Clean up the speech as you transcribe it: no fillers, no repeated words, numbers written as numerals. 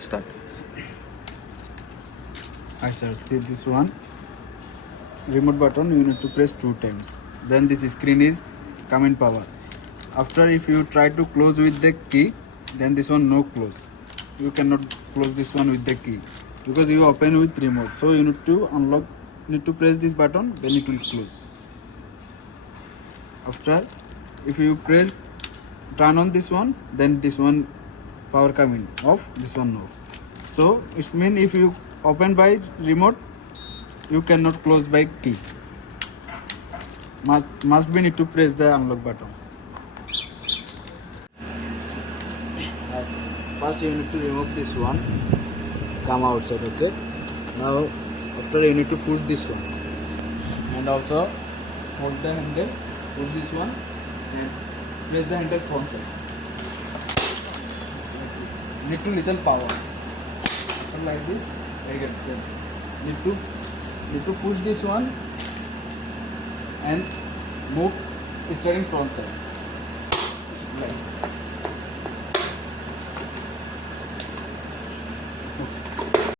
Start. I shall see this one remote button. You need to press 2 times. Then this screen is come in power. After, if you try to close with the key, then this one no close. You cannot close this one with the key because you open with remote. So you need to unlock. Need to press this button, then it will close. After, if you press turn on this one, then this one power coming off, this one off. So it's mean if you open by remote, you cannot close by key. Must be need to press the unlock button. First you need to remove this one, come outside. Okay. Now after you need to push this one, and also hold the handle, push this one, and press the handle front side. Like this. Need to little power. So like this, like that. Need to push this one and move steering front side. Like this.